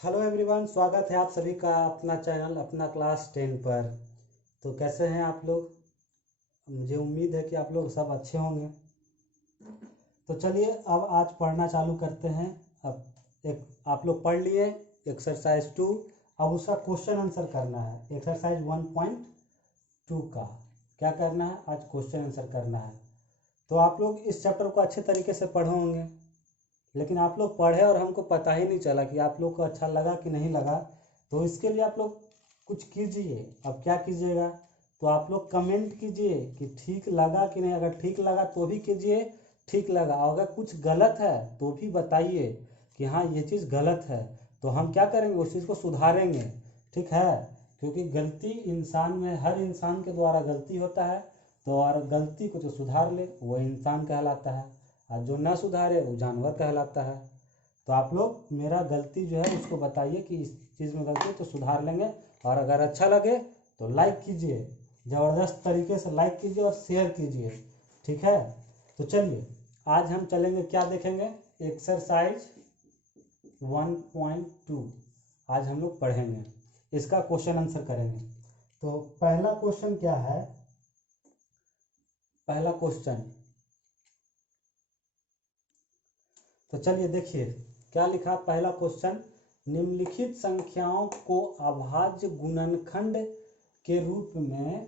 Hello everyone, स्वागत है आप सभी का अपना चैनल अपना क्लास 10 पर। तो कैसे हैं आप लोग? मुझे उम्मीद है कि आप लोग सब अच्छे होंगे। तो चलिए अब आज पढ़ना चालू करते हैं। अब एक आप लोग पढ़ लिए एक्सरसाइज 2। अब उसका क्वेश्चन आंसर करना है। एक्सरसाइज 1.2 का क्या करना है? आज क्वेश्चन आंसर करना है। तो आप लोग इस चैप्टर को अच्छे तरीके से पढ़े होंगे, लेकिन आप लोग पढ़े और हमको पता ही नहीं चला कि आप लोग को अच्छा लगा कि नहीं लगा। तो इसके लिए आप लोग कुछ कीजिए। अब क्या कीजिएगा? तो आप लोग कमेंट कीजिए कि ठीक लगा कि नहीं। अगर ठीक लगा तो भी कीजिए ठीक लगा, और अगर कुछ गलत है तो भी बताइए कि हाँ ये चीज़ गलत है। तो हम क्या करेंगे, उस चीज़ को सुधारेंगे। ठीक है? क्योंकि गलती इंसान में, हर इंसान के द्वारा गलती होता है। तो और गलती को जो सुधार ले वो इंसान कहलाता है, और जो ना सुधारे वो जानवर कहलाता है। तो आप लोग मेरा गलती जो है उसको बताइए कि इस चीज़ में गलती है तो सुधार लेंगे। और अगर अच्छा लगे तो लाइक कीजिए, ज़बरदस्त तरीके से लाइक कीजिए और शेयर कीजिए। ठीक है? तो चलिए आज हम चलेंगे, क्या देखेंगे? एक्सरसाइज 1.2 आज हम लोग पढ़ेंगे। इसका क्वेश्चन आंसर करेंगे। तो पहला क्वेश्चन क्या है? पहला क्वेश्चन, तो चलिए देखिए क्या लिखा। पहला क्वेश्चन, निम्नलिखित संख्याओं को अभाज्य गुणनखंड के रूप में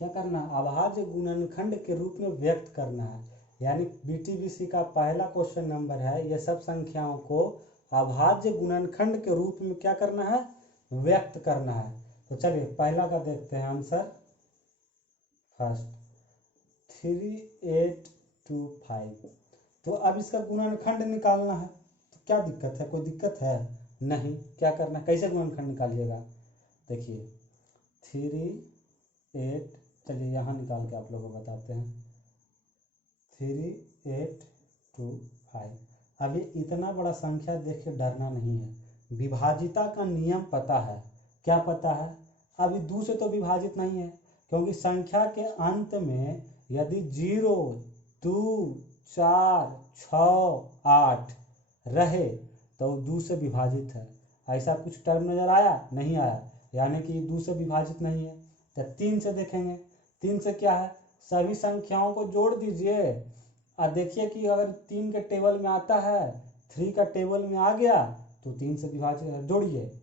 क्या करना? अभाज्य गुणनखंड के रूप में व्यक्त करना है। यानी बीटीबीसी का पहला क्वेश्चन नंबर है, ये सब संख्याओं को अभाज्य गुणनखंड के रूप में क्या करना है? व्यक्त करना है। तो चलिए पहला का देखते हैं आंसर। फर्स्ट 3825। तो अब इसका गुणनखंड निकालना है। तो क्या दिक्कत है? कोई दिक्कत है? नहीं। क्या करना है? कैसे गुणनखंड निकालिएगा? देखिए 38, चलिए यहाँ निकाल के आप लोगों को बताते हैं। 3825। अब ये इतना बड़ा संख्या देख के डरना नहीं है। विभाजिता का नियम पता है। क्या पता है? अभी 2 से तो विभाजित नहीं है, क्योंकि संख्या के अंत में यदि 0, 2, 4, 6, 8 रहे तो 2 से विभाजित है। ऐसा कुछ टर्म नजर आया? नहीं आया, यानी कि 2 से विभाजित नहीं है। तो 3 से देखेंगे। 3 से क्या है? सभी संख्याओं को जोड़ दीजिए और देखिए कि अगर 3 के टेबल में आता है, 3 का टेबल में आ गया तो 3 से विभाजित है। जोड़िए,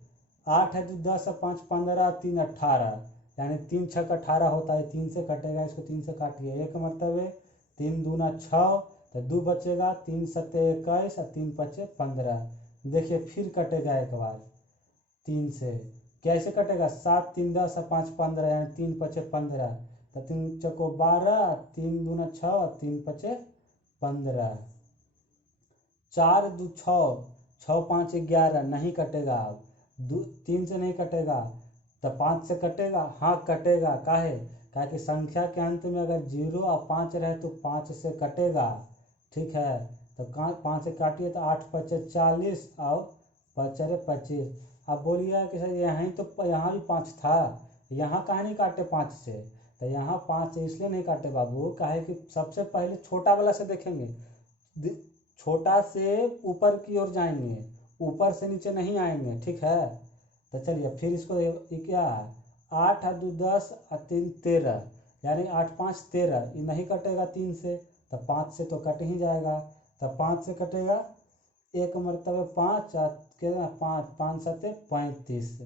8 है तो 10 है, 5 15, 3 18, यानी 3 छक 18 होता है। 3 से कटेगा, इसको 3 से काटिए। एक मतलब 3 दूना 6, तो 2 बचेगा। 3 सत्ते 21 और 3 पचे 15। देखिए फिर कटेगा एक बार 3 से। कैसे कटेगा? 7 3 10 और 5 15, यानी 3 पचे 15। तो 3 चको 12, 3 दूना 6 और 3 पचे 15। 4 दू 6, 6 5 11, नहीं कटेगा। अब 3 से नहीं कटेगा तो 5 से कटेगा। हाँ कटेगा। काहे? काहे कि संख्या के अंत में अगर 0 और 5 रहे तो 5 से कटेगा। ठीक है? तो 5 से काटिए तो 8 पचे 40 और 5 25। अब बोलिए कि सर यहाँ तो यहाँ भी 5 था, यहाँ कहाँ नहीं काटे 5 से? तो यहाँ 5 से इसलिए नहीं काटे बाबू, काहे कि सबसे पहले छोटा वाला से देखेंगे। छोटा से ऊपर की ओर जाएंगे, ऊपर से नीचे नहीं आएंगे। ठीक है? तो चलिए फिर इसको ये क्या है? 8 और 2 10 और 3 13, यानी 8 5 13। ये नहीं कटेगा 3 से, तो 5 से तो कट ही जाएगा। तो 5 से कटेगा एक मरतबे 5 और कितना? 5 5 सत्ते 35।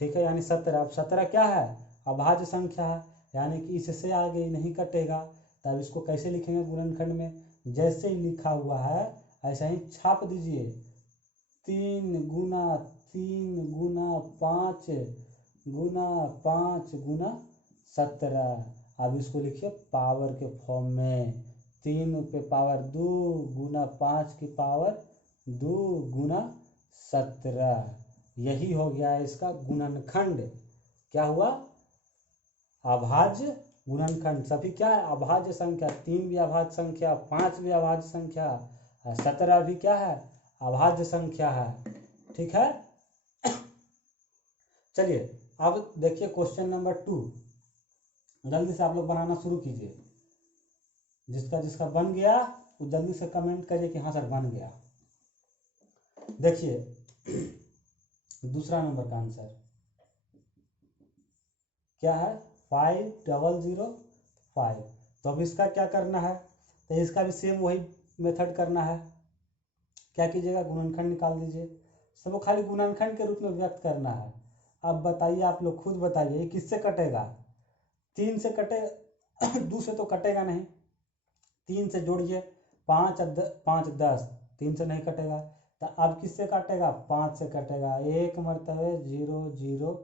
ठीक है? यानी 17। अब 17 क्या है? अभाज्य संख्या है, यानी कि इससे आगे नहीं कटेगा। तब इसको कैसे लिखेंगे गुणनखंड में? जैसे ही लिखा हुआ है ऐसा ही छाप दीजिए। 3 गुना 3 गुना 5 गुना 5 गुना 17। अब इसको लिखिए पावर के फॉर्म में। 3 पे पावर 2 गुना 5 की पावर 2 गुना 17। यही हो गया इसका गुणनखंड। क्या हुआ? अभाज्य गुणनखंड। सभी क्या है? अभाज्य संख्या। 3 भी अभाज्य संख्या, 5 भी अभाज्य संख्या, और 17 भी क्या है? अभाज्य संख्या है। ठीक है? चलिए अब देखिए क्वेश्चन नंबर 2। जल्दी से आप लोग बनाना शुरू कीजिए। जिसका जिसका बन गया वो जल्दी से कमेंट करिए कि हाँ सर बन गया। देखिए दूसरा नंबर का आंसर क्या है 5005। तो अब इसका क्या करना है, तो इसका भी सेम वही मेथड करना है। क्या कीजिएगा, गुणनखंड निकाल दीजिए, सबको खाली गुणनखंड के रूप में व्यक्त करना है। अब बताइए, आप लोग खुद बताइए, ये किससे कटेगा, 3 से कटे 2 से तो कटेगा नहीं, 3 से जोड़िए, 5 10, 3 से नहीं कटेगा। तो अब किससे काटेगा, 5 से कटेगा, 1 मरतबे 0 0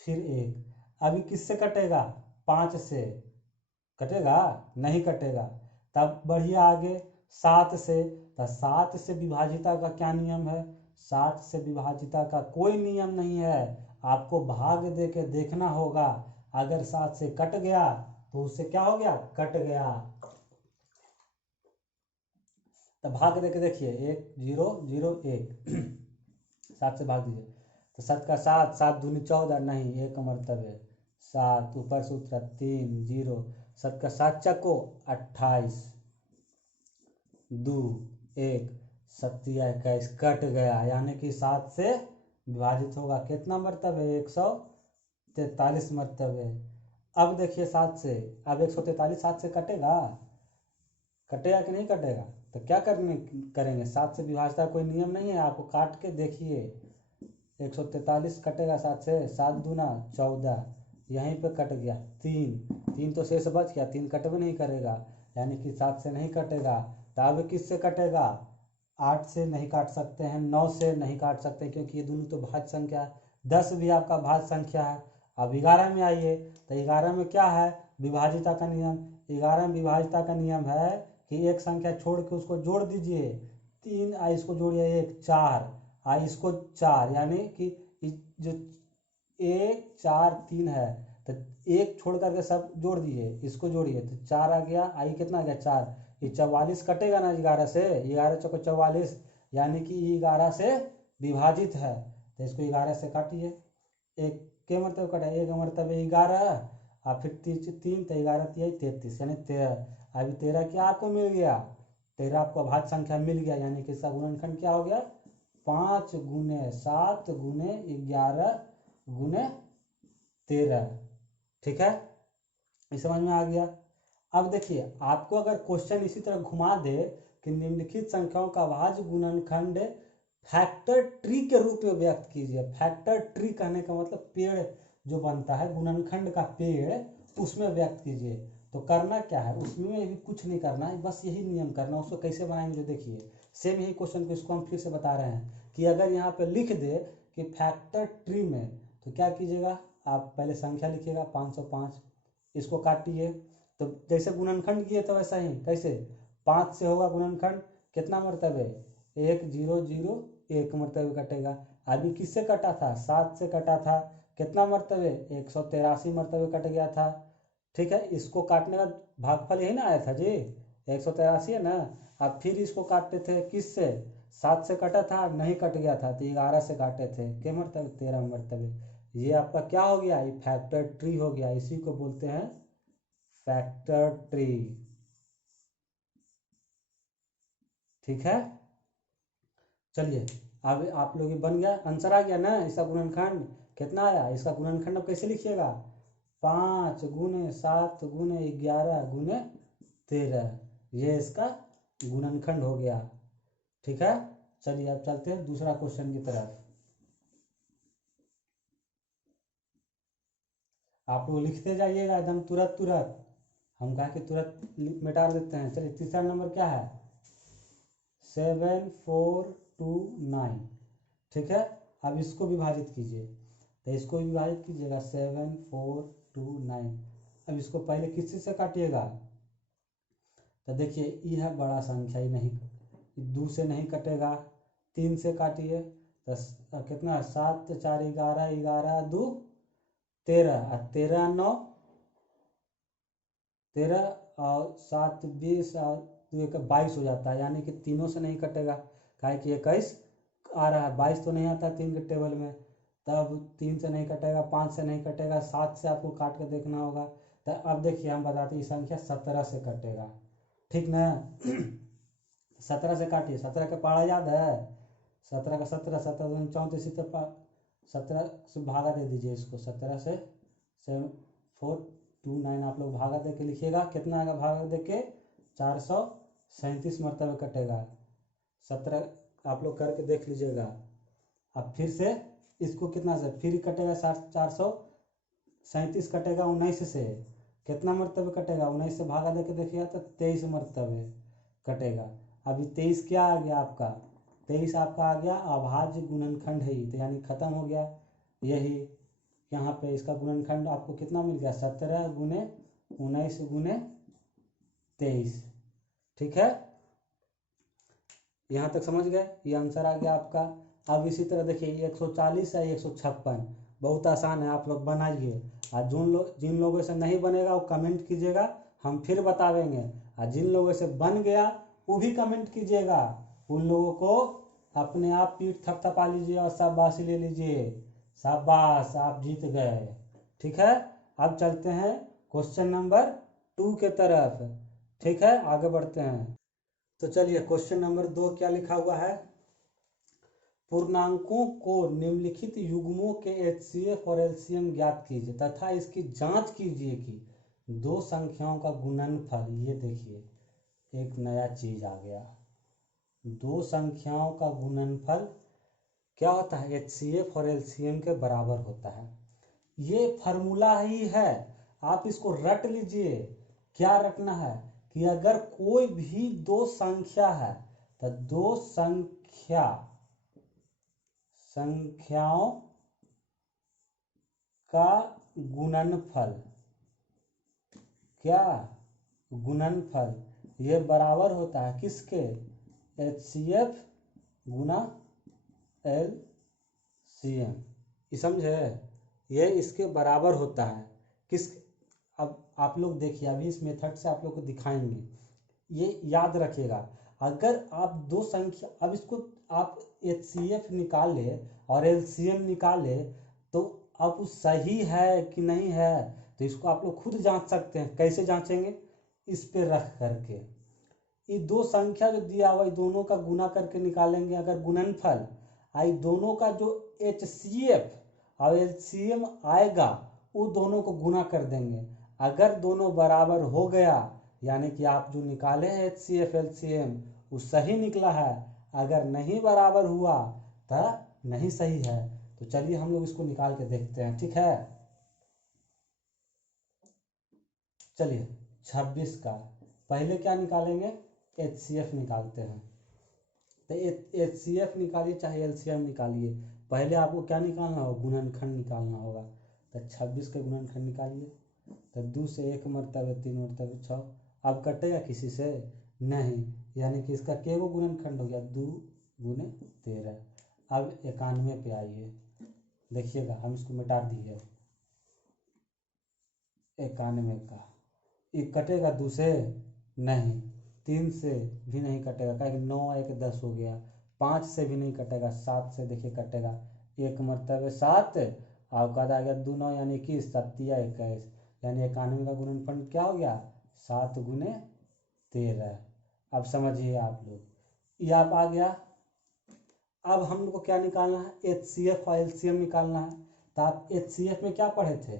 फिर 1। अभी किससे कटेगा, 5 से कटेगा नहीं कटेगा। तब बढ़िए आगे 7 से, तो 7 से विभाजिता का क्या नियम है, 7 से विभाजिता का कोई नियम नहीं है, आपको भाग दे के देखना होगा। अगर 7 से कट गया तो उससे क्या हो गया, कट गया। तो भाग दे के देखिए, 1 0 0 1 7 से भाग दीजिए, तो 7 का 7, 7 दूनी 14, नहीं 1 मरतबे 7, ऊपर से उतरा 3 0, 7 का 7 चको 28, 2 1, 7 21 कट गया, यानी कि 7 से विभाजित होगा कितना मरतबे, 143 मरतबे। अब देखिए 7 से, अब 143 7 से कटेगा, कटेगा कि नहीं कटेगा। तो क्या करेंगे, 7 से विभाजता कोई नियम नहीं है, आपको काट के देखिए, 143 कटेगा 7 से, 7 दूना 14, यहीं पे कट गया, 3 तो शेष बच गया, 3 कटवे नहीं करेगा, यानी कि 7 से नहीं कटेगा। तो अब किससे कटेगा, 8 से नहीं काट सकते हैं, 9 से नहीं काट सकते क्योंकि ये दोनों तो भाज्य संख्या है, 10 भी आपका भाज्य संख्या है। अब 11 में आइए, तो 11 में क्या है, विभाजिता का नियम। 11 में विभाजिता का नियम है कि एक संख्या छोड़ के उसको जोड़ दीजिए, 3 आ इसको जोड़िए 1 4, आ इसको 4, यानी कि जो 1 4 3 है, तो 1 छोड़ करके सब जोड़ दिए, इसको जोड़िए तो 4 आ गया, आई कितना आ गया 4, ये 44 कटेगा ना 11 से, 11 चौको 44, यानी कि 11 से विभाजित है, तो इसको 11 से काटिए, एक के मतलब कटा, एक मरतबे 11, और फिर 3 तो 11 3 33, यानी 13। अभी 13 क्या आपको मिल गया, 13 आपको भाज्य संख्या मिल गया, यानी कि इसका गुणनखंड क्या हो गया, 5 गुने 7 गुने 11 गुने 13। ठीक है, इस समझ में आ गया। अब देखिए, आपको अगर क्वेश्चन इसी तरह घुमा दे कि निम्नलिखित संख्याओं का भाज्य गुणनखंड फैक्टर ट्री के रूप में व्यक्त कीजिए। फैक्टर ट्री कहने का मतलब पेड़ जो बनता है, गुणनखंड का पेड़, उसमें व्यक्त कीजिए। तो करना क्या है, उसमें भी कुछ नहीं करना है, बस यही नियम करना। उसको कैसे बनाएंगे जो देखिए, सेम यही क्वेश्चन को इसको हम फिर से बता रहे हैं कि अगर यहाँ पे लिख दे कि फैक्टर ट्री में, तो क्या कीजिएगा, आप पहले संख्या लिखिएगा 505, इसको काटिए, तो जैसे गुणनखंड किए तो वैसा ही, कैसे 5 से होगा गुणनखंड, कितना मरतबे 1 0 0 1 मरतबे कटेगा। अभी किससे कटा था, 7 से कटा था, कितना मरतबे 183 मरतबे कट गया था। ठीक है, इसको काटने का भागफल यही ना आया था जी, 183 है ना। अब फिर इसको काटते थे किससे, 7 से कटा था नहीं कट गया था, तो 11 से काटे थे, के मरतबे 13 मरतबे। ये आपका क्या हो गया, ये फैक्टर ट्री हो गया, इसी को बोलते हैं फैक्टर ट्री। ठीक है, चलिए, अब आप लोग बन गया, आंसर आ गया ना, इसका गुणनखंड कितना आया। इसका गुणनखंड अब कैसे लिखिएगा, 5 गुने 7 गुने 11 गुने 13, ये इसका गुणनखंड हो गया। ठीक है, चलिए अब चलते हैं दूसरा क्वेश्चन की तरफ। आप लोग लिखते जाइएगा एकदम तुरंत तुरंत, हम कहा कि तुरंत मिटा देते हैं। चलिए तीसरा नंबर क्या है, 7429। ठीक है, अब इसको विभाजित कीजिए, तो इसको विभाजित कीजिएगा 7429। अब इसको पहले किसी से काटिएगा, तो देखिए ये है बड़ा संख्या, ही नहीं 2 से नहीं कटेगा, 3 से काटिए, तो कितना 7 4 11 11 2 13, और 13 9 13, और 7 20, और 2 22 हो जाता है, यानी कि तीनों से नहीं कटेगा, काहे कि 21 आ रहा है, 22 तो नहीं आता 3 के टेबल में, तब 3 से नहीं कटेगा, 5 से नहीं कटेगा, 7 से आपको काट के देखना होगा। तो अब देखिए हम बताते हैं, ये संख्या 17 से कटेगा, ठीक ना। 17 से काटिए, 17 का पहाड़ा याद है, 17 का 17 17 34, 17 से भागा दे दीजिए इसको, 17 से 7429 आप लोग भागा दे के लिखिएगा। कितना आएगा भागा दे के? 437 मरतबे कटेगा। 17 आप लोग करके देख लीजिएगा। अब फिर से इसको कितना से फिर कटेगा? 437 कटेगा 19 से, कितना मरतबे कटेगा? 19 से भागा दे के देखिएगा तो 23 मरतबे कटेगा। अभी 23 क्या आ गया आपका? 23 आपका आ गया अभाज्य गुणनखंड है ये, तो यानी खत्म हो गया। यही यहाँ पे इसका गुणनखंड आपको कितना मिल गया? 17 गुने 19 गुने 23। ठीक है, यहाँ तक समझ गए? ये आंसर आ गया आपका। अब इसी तरह देखिए 140 है 156, बहुत आसान है, आप लोग बनाइए। और जिन लोगों से नहीं बनेगा वो कमेंट कीजिएगा, हम फिर बतावेंगे। और जिन लोगों से बन गया वो भी कमेंट कीजिएगा, उन लोगों को अपने आप पीठ थपथपा लीजिए और शाबाशी ले लीजिए। शाबाश, आप जीत गए। ठीक है, अब चलते हैं क्वेश्चन नंबर 2 के तरफ। ठीक है, आगे बढ़ते हैं। तो चलिए क्वेश्चन नंबर 2 क्या लिखा हुआ है? पूर्णांकों को निम्नलिखित युग्मों के एचसीएफ और एलसीएम ज्ञात कीजिए तथा इसकी जांच कीजिए कि दो संख्याओं का गुणनफल, ये देखिए एक नया चीज आ गया, दो संख्याओं का गुणनफल क्या होता है? एचसीएफ और एलसीएम के बराबर होता है। ये फार्मूला ही है, आप इसको रट लीजिए। क्या रटना है? कि अगर कोई भी दो संख्या है तो दो संख्याओं का गुणनफल, क्या गुणनफल, ये बराबर होता है किसके? एचसीएफ गुना एलसीएम। समझे? ये इसके बराबर होता है किस? अब आप लोग देखिए, अभी इस मेथड से आप लोग को दिखाएंगे, ये याद रखिएगा। अगर आप दो संख्या, अब इसको आप एचसीएफ निकाले और एलसीएम निकाले तो अब सही है कि नहीं है, तो इसको आप लोग खुद जांच सकते हैं। कैसे जांचेंगे? इस पे रख करके ये दो संख्या जो दिया हुआ दोनों का गुना करके निकालेंगे। अगर गुणनफल आई दोनों का जो एचसीएफ और एलसीएम आएगा वो दोनों को गुना कर देंगे। अगर दोनों बराबर हो गया यानी कि आप जो निकाले हैं एचसीएफ एलसीएम वो सही निकला है। अगर नहीं बराबर हुआ तो नहीं सही है। तो चलिए हम लोग इसको निकाल के देखते हैं। ठीक है, चलिए 26 का पहले क्या निकालेंगे? एचसीएफ निकालते हैं। तो एचसीएफ निकालिए चाहे एलसीएम निकालिए, पहले आपको क्या निकालना होगा? गुणनखंड निकालना होगा। तो 26 का गुणनखंड निकालिए। तो 2 से 1 मरतबे 3 मरतबे 6। अब कटेगा किसी से? नहीं, यानी कि इसका केवल गुणनखंड हो गया 2 गुने 13। अब 91 पे आइए, देखिएगा हम इसको मिटा दिए। 91 का ये कटेगा 2 से? नहीं। 3 से भी नहीं कटेगा, क्या 9 1 10 हो गया। 5 से भी नहीं कटेगा। 7 से देखिए कटेगा 1 मरतबे 7, और बाद आ गया 2 9 यानी 21, 7 21, यानी 91 का गुणनफल क्या हो गया? 7 गुने 13। अब समझिए आप लोग, ये आप आ गया। अब हम लोग को क्या निकालना है? एचसीएफ और एलसीएम निकालना है। तो आप एचसीएफ में क्या पढ़े थे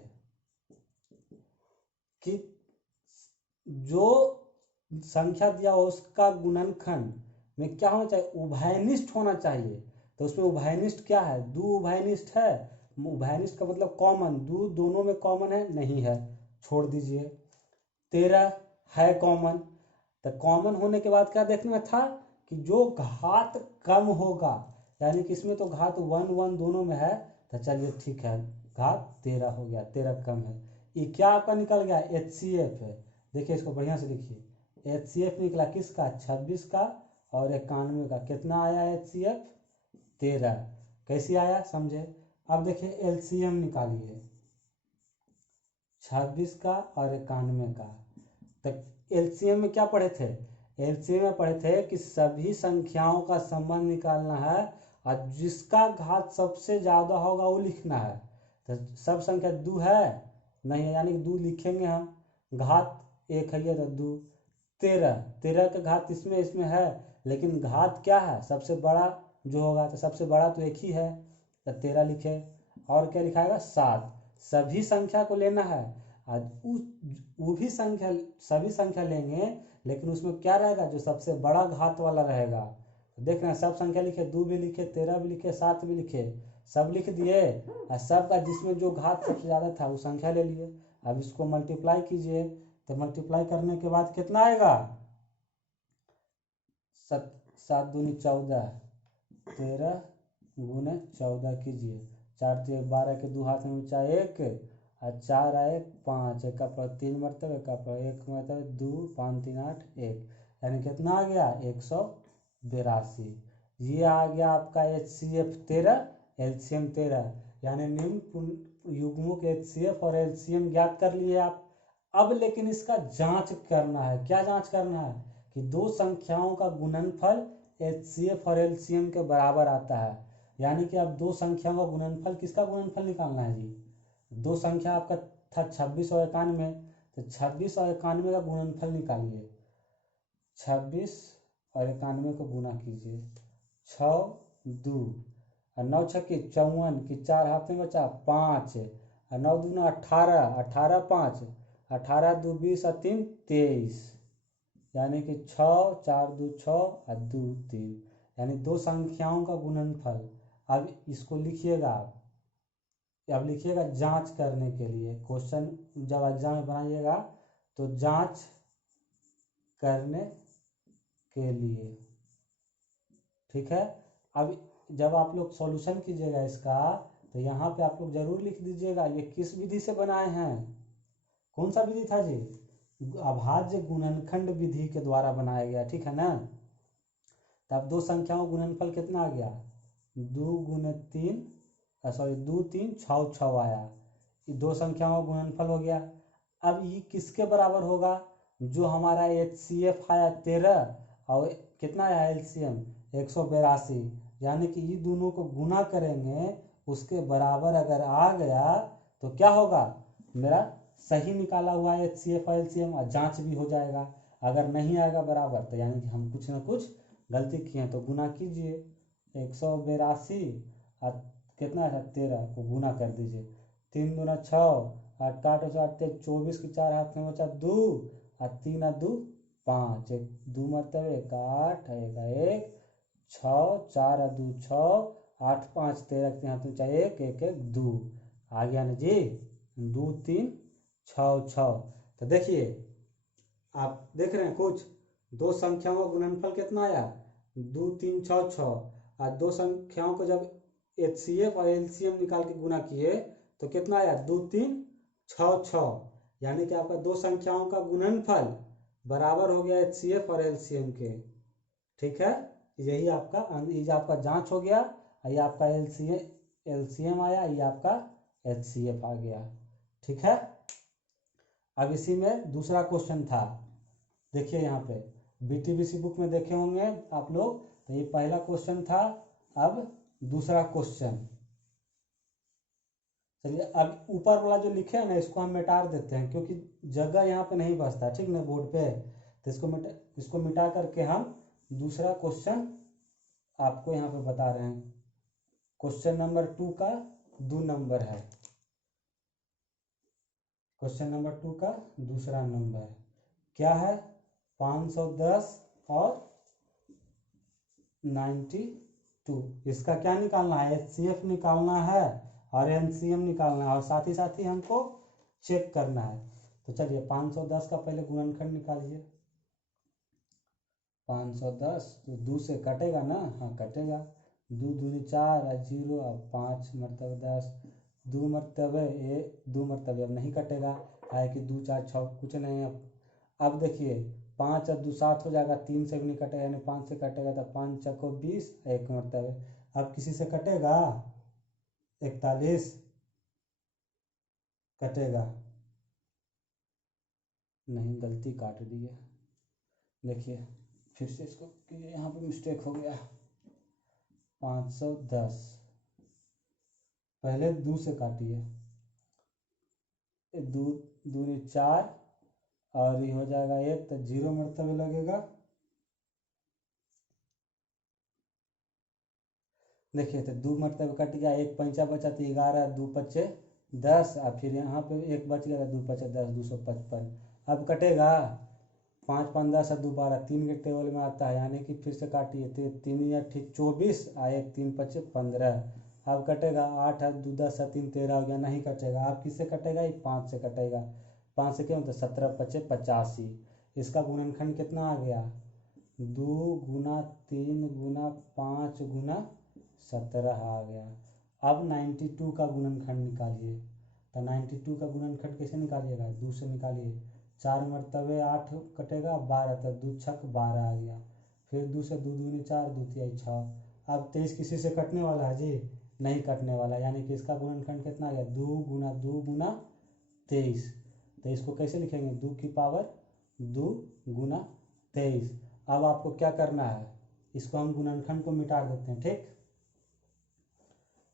कि जो संख्या दिया हो उसका गुणनखंड में क्या होना चाहिए? उभयनिष्ठ होना चाहिए। तो उसमें उभयनिष्ठ क्या है? दो उभयनिष्ठ है। उभयनिष्ठ का मतलब कॉमन, दो दोनों में कॉमन है? नहीं है, छोड़ दीजिए। 13 है कॉमन। तो कॉमन होने के बाद क्या देखना था? कि जो घात कम होगा, यानी कि इसमें तो घात 1 1 दोनों में है। तो चलिए ठीक है, घात 13 हो गया, 13 कम है। ये क्या आपका निकल गया? एचसीएफ है। देखिए इसको बढ़िया से लिखिए। एचसीएफ निकला किसका? 26 का और 91 का। कितना आया एचसीएफ? 13। कैसे आया समझे? अब देखिए एलसीएम निकालिए 26 का और 91 का। तो एलसीएम में क्या पढ़े थे? एलसीएम में पढ़े थे कि सभी संख्याओं का संबंध निकालना है और जिसका घात सबसे ज्यादा होगा वो लिखना है। तो सब संख्या 2 है? नहीं है, यानी कि 2 लिखेंगे हम। घात 1 है तो 2। 13 का घात इसमें है, लेकिन घात क्या है? सबसे बड़ा जो होगा, तो सबसे बड़ा तो 1 ही है। तो 13 लिखे। और क्या लिखाएगा 7। सभी संख्या को लेना है। आज वो भी संख्या, सभी संख्या लेंगे, लेकिन उसमें क्या रहेगा, जो सबसे बड़ा घात वाला रहेगा। तो देख रहे हैं सब संख्या लिखे, 2 भी लिखे, 13 भी लिखे, 7 भी लिखे, सब लिख दिए। और सब का जिसमें जो घात सबसे ज़्यादा था वो संख्या ले लिए। अब इसको मल्टीप्लाई कीजिए, तो मल्टीप्लाई करने के बाद कितना आएगा, 7 दूनी 14, 13 गुने 14 कीजिए। 4 3 12 के 2 हाथ में बचा 1 और 4 आए 5, एक का 3 मरतबे, एक का 1 मरतबे 2, 5 3 8 1, यानी कितना आ गया 182। ये आ गया आपका HCF 13, LCM 13, यानी निम्न युग्मों के HCF और LCM ज्ञात कर लिए आप। अब लेकिन इसका जांच करना है। क्या जांच करना है, कि दो संख्याओं का गुणनफल HCF और LCM के बराबर आता है। यानी कि अब दो संख्याओं का गुणनफल, किसका गुणनफल निकालना है जी, दो संख्या आपका था 26 और 91, तो 26 और 91 का गुणनफल निकालिए। 26 और 91 को गुना कीजिए, 6 2 और 9 छक्के 54 की 4 हाथ में बचा 5 और 9 दूना 18, 18 5, 18 2 20 और 3 23, यानी कि 6 4 2 6 और 2 3, यानी दो संख्याओं का गुणनफल। अब इसको लिखिएगा आप, अब लिखिएगा जांच करने के लिए। क्वेश्चन जब एग्जाम में बनाइएगा तो जांच करने के लिए, ठीक है। अब जब आप लोग सॉल्यूशन कीजिएगा इसका, तो यहाँ पे आप लोग जरूर लिख दीजिएगा ये किस विधि से बनाए हैं। कौन सा विधि था जी, अभाज्य गुणनखंड विधि के द्वारा बनाया गया, ठीक है ना। तब दो संख्याओं गुणनफल कितना आ गया, 2 गुने 3, सॉरी 2 3 6 6 आया। ये दो संख्याओं का गुणनफल हो गया। अब ये किसके बराबर होगा, जो हमारा HCF आया 13 और कितना आया LCM 182, यानी कि ये दोनों को गुना करेंगे, उसके बराबर अगर आ गया तो क्या होगा, मेरा सही निकाला हुआ HCF और LCM, और जांच भी हो जाएगा। अगर नहीं आएगा बराबर, तो यानी कि हम कुछ ना कुछ गलती किए हैं। तो गुना कीजिए 182 और कितना है 13 को गुना कर दीजिए, 3 दूना 6, 8 8 24 की 4 हाथ में बचा 2 और 3 और 2 5, 2 मरतबे 1 8 1 1 6 4 और 2 6 8 5 13 के हाथ में बचा 1 1 1 2, आ गया ना जी 2 3 6 6। तो देखिए आप देख रहे हैं कुछ, दो संख्याओं का गुणनफल कितना आया 2 3 6 6, और दो संख्याओं को जब HCF और LCM निकाल के गुना किए तो कितना आया 2 3 6 6, यानी कि आपका दो संख्याओं का गुणनफल बराबर हो गया HCF और LCM के, ठीक है। यही आपका जांच हो गया। ये आपका LCM आया, ये आपका HCF आ गया, ठीक है। अब इसी में दूसरा क्वेश्चन था, देखिए यहाँ पे BTBC बुक में देखे होंगे आप लोग। तो ये पहला क्वेश्चन था, अब दूसरा क्वेश्चन। चलिए अब ऊपर वाला जो लिखे हैं ना, इसको हम मिटा देते हैं, क्योंकि जगह यहाँ पे नहीं बचता, ठीक ना, बोर्ड पे। तो इसको मिटा करके हम दूसरा क्वेश्चन आपको यहाँ पे बता रहे हैं। क्वेश्चन नंबर 2 का 2 नंबर है, क्वेश्चन नंबर 2 का दूसरा नंबर क्या है, 510 और 92। इसका क्या निकालना है, HCF निकालना है और LCM निकालना है, और साथ ही हमको चेक करना है। तो चलिए 510 का पहले गुणनखंड निकालिए। 510 तो 2 से कटेगा ना, हाँ कटेगा, 2 दूनी 4 और 0 और 5 मरतबे 10, 2 मरतबे 2 मरतबे अब नहीं कटेगा, है कि 2 4 6 कुछ नहीं है। अब देखिए 5 और 2 7 हो जाएगा, 3 से भी नहीं कटेगा, यानी 5 से कटेगा तो 5 चको 20, 1 मरतबे। अब किसी से कटेगा 41 कटेगा, नहीं गलती काट दी है, देखिए फिर से इसको कीजिए, यहाँ पे मिस्टेक हो गया। 510 पहले 2 से काटिए, 2 दूनी 4 और ये हो जाएगा 1, तो 0 मरतबे लगेगा। देखिए तो 2 मरतबे कट गया, 1 पंचा बचा तो 11, 2 पच्चे 10, और फिर यहाँ पे 1 बच गया, 2 पच्चे 10, 255। अब कटेगा 5 5 10 और 2 12, 3 के टेबल में आता है, यानी कि फिर से काटिए तो 3 या ठीक 24 और 1 3 पच्चे 15। अब कटेगा 8 और 2 10 और 3 13 हो गया, नहीं कटेगा। अब किससे कटेगा? ये 5 से कटेगा। 5 से क्या होता है? 17 पच्चे 85। इसका गुणनखंड कितना आ गया? 2 गुना 3 गुना 5 गुना 17 आ गया। अब 92 का गुणनखंड निकालिए। तो 92 का गुणनखंड कैसे निकालिएगा? 2 से निकालिए। 4 मरतबे 8 कटेगा, 12, तो 2 छक 12 आ गया। फिर 2 से 2 दूनी 4, 2 तिहाई 6। अब 23 किसी से कटने वाला है जी? नहीं कटने वाला, यानी कि इसका गुणनखंड कितना आ गया? 2 गुना 2 गुना 23। तो इसको कैसे लिखेंगे? 2 की पावर 2 गुना 23। अब आपको क्या करना है? इसको हम गुणनखंड को मिटा देते हैं, ठीक।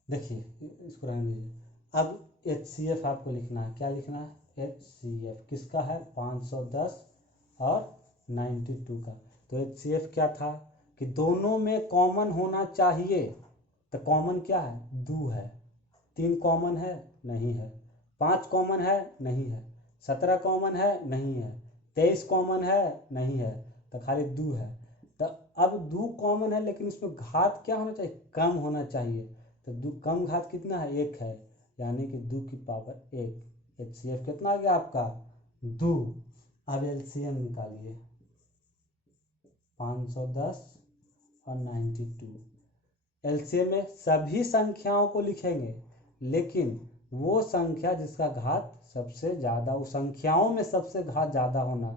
देखिए इसको रहने दीजिए। अब HCF आपको लिखना है। क्या लिखना है? HCF किसका है? 510 और 92 का। तो HCF क्या था कि दोनों में कॉमन होना चाहिए। तो कॉमन क्या है? 2 है। 3 कॉमन है? नहीं है। 5 कॉमन है? नहीं है। 17 कॉमन है? नहीं है। 23 कॉमन है? नहीं है। तो खाली 2 है। तो अब 2 कॉमन है, लेकिन इसमें घात क्या होना चाहिए? कम होना चाहिए। तो 2 कम घात कितना है? 1 है, यानी कि 2 की पावर 1। HCF कितना आ गया आपका? 2। अब LCM निकालिए। 510 और 92। LCM में सभी संख्याओं को लिखेंगे, लेकिन वो संख्या जिसका घात सबसे ज़्यादा, उस संख्याओं में सबसे घात ज़्यादा होना।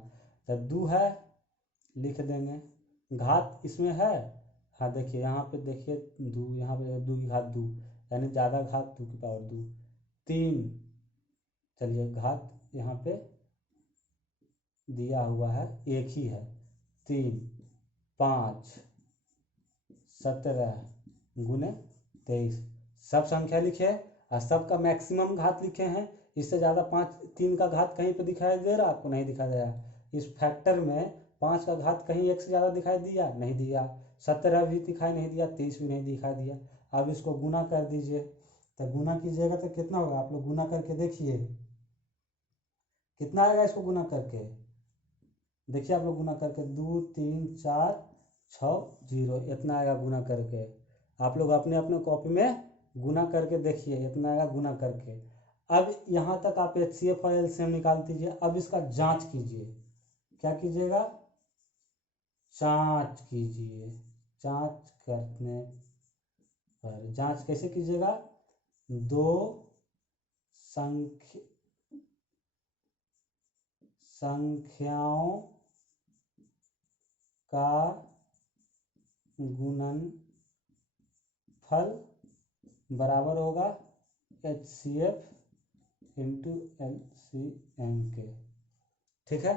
तो 2 है, लिख देंगे। घात इसमें है, हाँ देखिए यहाँ पे देखिए 2, यहाँ पे 2 की घात 2, यानी ज़्यादा घात 2 की पावर 2। 3, चलिए घात यहाँ पे दिया हुआ है, एक ही है। 3 5 17 गुने 23। सब संख्या लिखे और सबका मैक्सिमम घात लिखे हैं। इससे ज़्यादा 3 का घात कहीं पे दिखाई दे रहा? आपको नहीं दिखाई दे रहा। इस फैक्टर में 5 का घात कहीं 1 से ज़्यादा दिखाई दिया? नहीं दिया। 17 भी दिखाई नहीं दिया, 23 भी नहीं दिखाई दिया। अब इसको गुना कर दीजिए। तो गुना कीजिएगा तो कितना होगा? आप लोग गुना करके देखिए कितना आएगा। इसको गुना करके देखिए, आप लोग गुना करके 2 3 4 6 0 इतना आएगा गुना करके। आप लोग अपने अपने कॉपी में गुना करके देखिए, इतना आएगा गुना करके। अब यहाँ तक आप HCF और LCM निकाल दीजिए। अब इसका जांच कीजिए। क्या कीजिएगा? जांच कीजिए। जांच करने पर, जांच कैसे कीजिएगा? 2 संख्याओं का गुणनफल बराबर होगा HCF इंटू LCM के, ठीक है।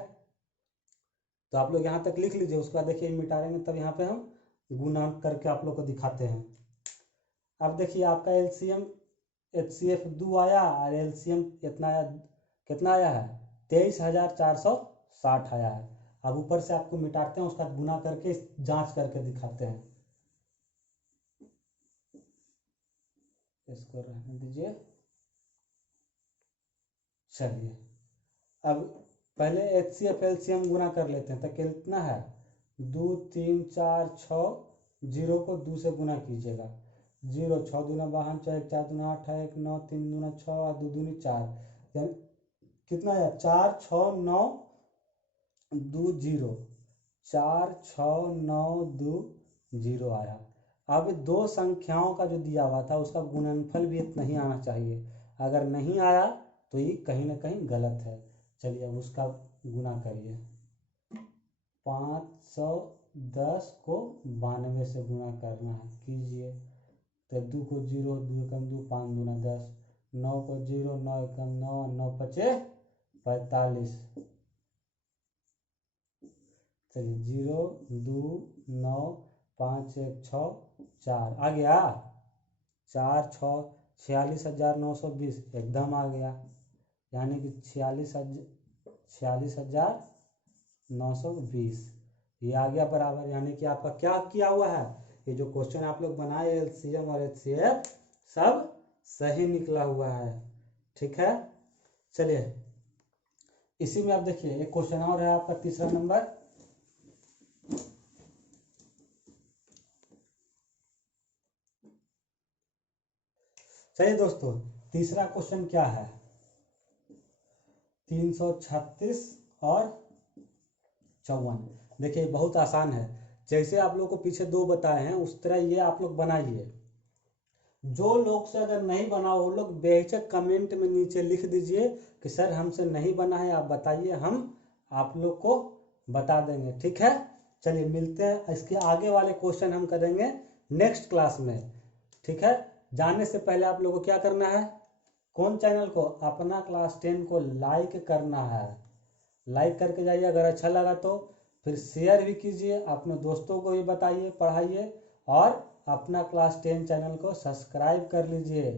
तो आप लोग यहाँ तक लिख लीजिए। उसके बाद देखिए मिटा लेंगे, तब यहाँ पे हम गुना करके आप लोग को दिखाते हैं। अब देखिए आपका LCM HCF 2 आया और LCM इतना आया, कितना आया है? 23,460 आया है। अब ऊपर से आपको मिटाते हैं, उसका गुना करके जांच करके दिखाते हैं। इसको रहने दीजिए। चलिए अब पहले HCF LCM गुना कर लेते हैं। तो कितना है? 2 3 4 6, 0 को 2 से गुना कीजिएगा। 0 6 दूना 52, 1 4 दूना 8 है, 1 9 3 दूना 6 और 2 दूनी 4, यानी कितना आया? 4 6 9 2 0, 4 6 9 2 0 आया। अब 2 संख्याओं का जो दिया हुआ था उसका गुणनफल भी इतना ही आना चाहिए। अगर नहीं आया तो ये कहीं ना कहीं गलत है। चलिए अब उसका गुना करिए। 510 को 92 से गुना करना है, कीजिए। तो 2 को 0, 2 एकम 2, 5 दूना 10, 9 को 0, 9 एकम 9, 9 पचे 45। चलिए 0 2 9 5 1 6 4 आ गया। 4 6 46,920 एकदम आ गया, यानी कि 46,920 ये आ गया बराबर। यानी कि आपका क्या किया हुआ है? ये जो क्वेश्चन आप लोग बनाए एलसीएम और एचसीएफ सब सही निकला हुआ है। ठीक है, चलिए इसी में आप देखिए एक क्वेश्चन और है आपका तीसरा नंबर। चलिए दोस्तों, तीसरा क्वेश्चन क्या है, 336 और 54। देखिए बहुत आसान है, जैसे आप लोग को पीछे दो बताए हैं उस तरह ये आप लोग बनाइए। जो लोग से अगर नहीं बना वो लोग बेहिचक कमेंट में नीचे लिख दीजिए कि सर हमसे नहीं बना है, आप बताइए, हम आप लोग को बता देंगे। ठीक है, चलिए मिलते हैं, इसके आगे वाले क्वेश्चन हम करेंगे नेक्स्ट क्लास में। ठीक है, जाने से पहले आप लोग को क्या करना है, कौन चैनल को, अपना क्लास 10 को लाइक करना है। लाइक करके जाइए, अगर अच्छा लगा तो फिर शेयर भी कीजिए, अपने दोस्तों को भी बताइए, पढ़ाइए, और अपना क्लास 10 चैनल को सब्सक्राइब कर लीजिए।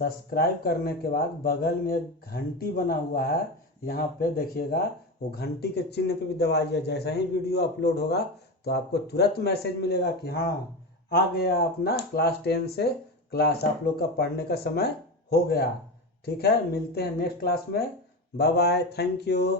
सब्सक्राइब करने के बाद बगल में एक घंटी बना हुआ है, यहाँ पे देखिएगा, वो घंटी के चिन्ह पे भी दबाइए। जैसा ही वीडियो अपलोड होगा तो आपको तुरंत मैसेज मिलेगा कि हाँ आ गया अपना क्लास 10 से क्लास, आप लोग का पढ़ने का समय हो गया। ठीक है, मिलते हैं नेक्स्ट क्लास में, बाय बाय, थैंक यू।